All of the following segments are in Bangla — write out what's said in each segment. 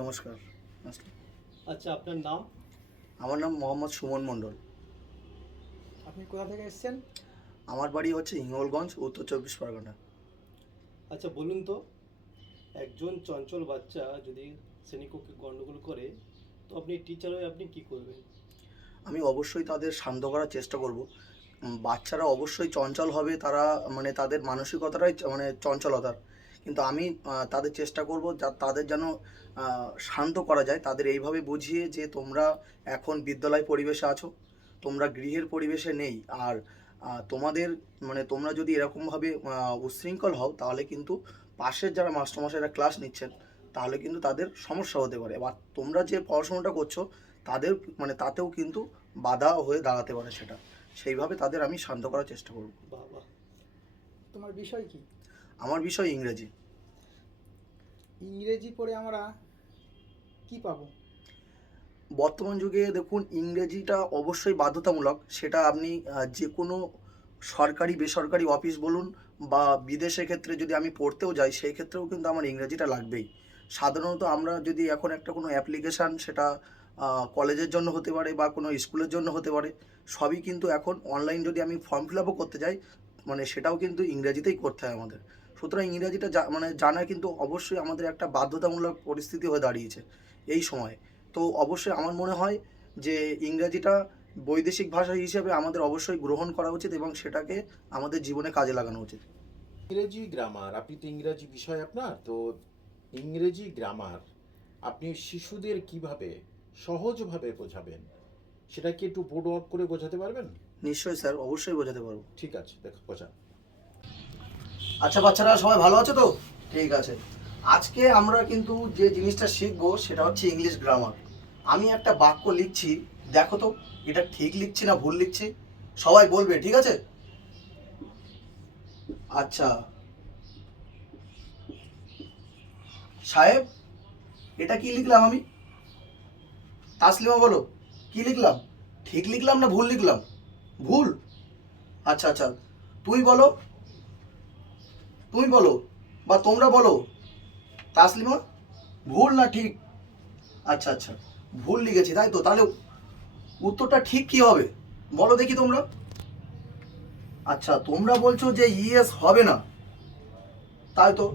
নমস্কার। আচ্ছা আপনার নাম? আমার নাম মোহাম্মদ সুমন মণ্ডল। আপনি কোথা থেকে এসেছেন? আমার বাড়ি হচ্ছে হিঙ্গলগঞ্জ উত্তর চব্বিশ পরগনা। আচ্ছা বলুন তো একজন চঞ্চল বাচ্চা যদি শ্রেণীকক্ষে গণ্ডগোল করে তো আপনি টিচার হয়ে আপনি কি করবেন? আমি অবশ্যই তাদের শান্ত করার চেষ্টা করব। বাচ্চারা অবশ্যই চঞ্চল হবে তারা মানে তাদের মানসিকতাটাই মানে চঞ্চলতার। কিন্তু আমি তাদের চেষ্টা করব যা তাদের যেন শান্ত করা যায়। তাদের এইভাবে বুঝিয়ে যে তোমরা এখন বিদ্যালয় পরিবেশে আছো তোমরা গৃহের পরিবেশে নেই আর তোমাদের মানে তোমরা যদি এরকমভাবে আহ, উচ্ছৃঙ্খল হও তাহলে কিন্তু পাশের যারা মাস্টারমশাইরা ক্লাস নিচ্ছেন তাহলে কিন্তু তাদের সমস্যা হতে পারে। এবার তোমরা যে পড়াশোনাটা করছ তাদের মানে তাতেও কিন্তু বাধা হয়ে দাঁড়াতে পারে সেটা। সেইভাবে তাদের আমি শান্ত করার চেষ্টা করব। বাবা তোমার বিষয় কি? আমার বিষয় ইংরেজি। ইংরেজি পড়ে আমরা কি পাবো? বর্তমান যুগে দেখুন ইংরেজিটা অবশ্যই বাধ্যতামূলক। সেটা আপনি যে কোনো সরকারি বেসরকারি অফিস বলুন বা বিদেশের ক্ষেত্রে যদি আমি পড়তেও যাই সেই ক্ষেত্রেও কিন্তু আমার ইংরেজিটা লাগবেই। সাধারণত আমরা যদি এখন একটা কোনো অ্যাপ্লিকেশান সেটা কলেজের জন্য হতে পারে বা কোনো স্কুলের জন্য হতে পারে সবই কিন্তু এখন অনলাইন যদি আমি ফর্ম ফিল আপও করতে যাই মানে সেটাও কিন্তু ইংরেজিতেই করতে হয় আমাদের। সুতরাং ইংরাজিটা মানে জানা কিন্তু অবশ্যই আমাদের একটা বাধ্যতামূলক পরিস্থিতি হয়ে দাঁড়িয়েছে এই সময়ে। তো অবশ্যই আমার মনে হয় যে ইংরাজিটা বৈদেশিক ভাষা হিসেবে আমাদের অবশ্যই গ্রহণ করা উচিত এবং সেটাকে আমাদের জীবনে কাজে লাগানো উচিত। ইংরেজি গ্রামার আপনি তো ইংরেজি বিষয় আপনার তো ইংরেজি গ্রামার আপনি শিশুদের কীভাবে সহজভাবে বোঝাবেন সেটা কি একটু বোর্ড ওয়ার্ক করে বোঝাতে পারবেন? নিশ্চয়ই স্যার অবশ্যই বোঝাতে পারব। ঠিক আছে দেখ বোঝা আচ্ছা বাচ্চারা, সবাই ভালো আছে তো? ঠিক আছে। আজকে আমরা কিন্তু যে জিনিসটা শিখব সেটা হচ্ছে ইংলিশ গ্রামার আমি একটা বাক্য লিখছি, দেখো তো, এটা ঠিক লিখছি না ভুল লিখছি? সবাই বলবে, ঠিক আছে? আচ্ছা। সাহেব, এটা কি লিখলাম আমি? তাসলিমা, বলো। কি লিখলাম? ঠিক লিখলাম না ভুল লিখলাম? ভুল? আচ্ছা আচ্ছা। তুই বলো তুমি বলো, বা তোমরা বলো। তাসলিমা, ভুল না ঠিক? আচ্ছা আচ্ছা ভুল লিখেছি, তাই তো? তাহলে উত্তরটা ঠিক কি হবে? বলো দেখি তোমরা। আচ্ছা তোমরা বলছো যে ইএস হবে না। তাই তো?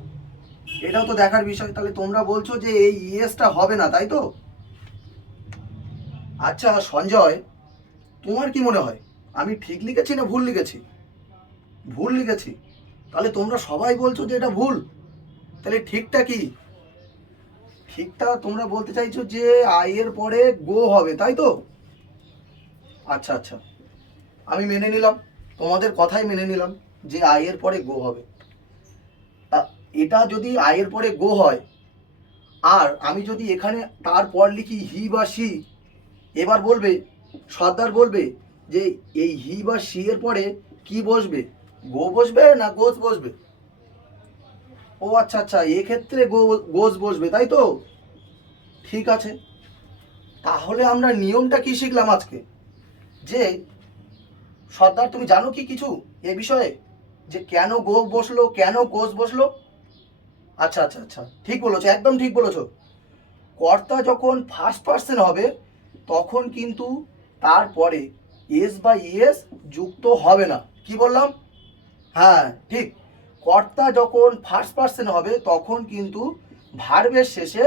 এটাও তো দেখার বিষয়। তাহলে তোমরা বলছো যে এই ইএসটা হবে না, তাই তো? আচ্ছা সঞ্জয়, তোমার কি মনে হয়? আমি ঠিক লিখেছি না ভুল লিখেছি? ভুল লিখেছি। তাহলে তোমরা সবাই বলছো যে এটা ভুল। তাহলে ঠিকটা কি? ঠিকটা তোমরা বলতে চাইছো যে আয়ের পরে গো হবে, তাই তো? আচ্ছা আচ্ছা। আমি মেনে নিলাম। তোমাদের কথাই মেনে নিলাম যে আয়ের পরে গো হবে। এটা যদি আয়ের পরে গো হয়, আর আমি যদি এখানে তারপর লিখি হি বা সি, এবার বলবে, সর্দার বলবে যে এই হি বা সি এর পরে কি বসবে? গো বসবে না গোজ বসবে? ও আচ্ছা আচ্ছা এক্ষেত্রে গো গোজ বসবে, তাই তো? ঠিক আছে। তাহলে আমরা নিয়মটা কি শিখলাম আজকে? যে, সর্দার, তুমি জানো কি কিছু এ বিষয়ে? যে কেন গো বসল, কেন গোজ বসল? আচ্ছা আচ্ছা আচ্ছা ঠিক বলেছ, একদম ঠিক বলেছ। কর্তা যখন ফার্স্ট পার্সন হবে, তখন কিন্তু তারপরে এস বা ইএস যুক্ত হবে না। কি বললাম? হ্যাঁ ঠিক। কর্তা যখন ফার্স্ট পার্সন হবে, তখন কিন্তু ভার্বের শেষে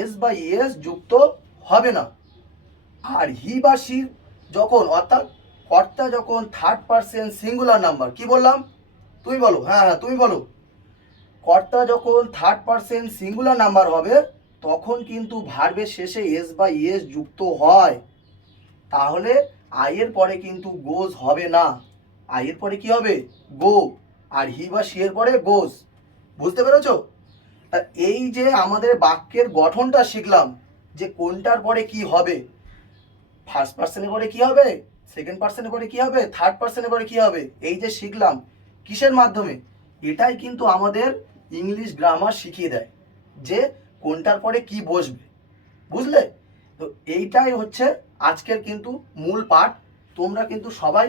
এস বা ইএস যুক্ত হবে না। আর হি বা সির যখন, অর্থাৎ কর্তা যখন থার্ড পার্সন সিঙ্গুলার নাম্বার কি বললাম? তুমি বলো হ্যাঁ হ্যাঁ তুমি বলো। কর্তা যখন থার্ড পার্সন সিঙ্গুলার নাম্বার হবে, তখন কিন্তু ভার্বের শেষে এস বা ইএস যুক্ত হয়। তাহলে আয়ের পরে কিন্তু গোজ হবে না। আয়ের পরে কি হবে? গো আর হি বা সি এর পরে গোজ বুঝতে পেরেছ? এই যে আমাদের বাক্যের গঠনটা শিখলাম, যে কোনটার পরে কি হবে? ফার্স্ট পার্সনের পরে কি হবে? সেকেন্ড পার্সনের পরে কি হবে? থার্ড পার্সনের পরে কি হবে? এই যে শিখলাম, কিসের মাধ্যমে? এটাই কিন্তু আমাদের ইংলিশ গ্রামার শিখিয়ে দেয়, যে কোনটার পরে কি বসবে। বুঝলে? তো এইটাই হচ্ছে আজকের কিন্তু মূল পাঠ। তোমরা কিন্তু সবাই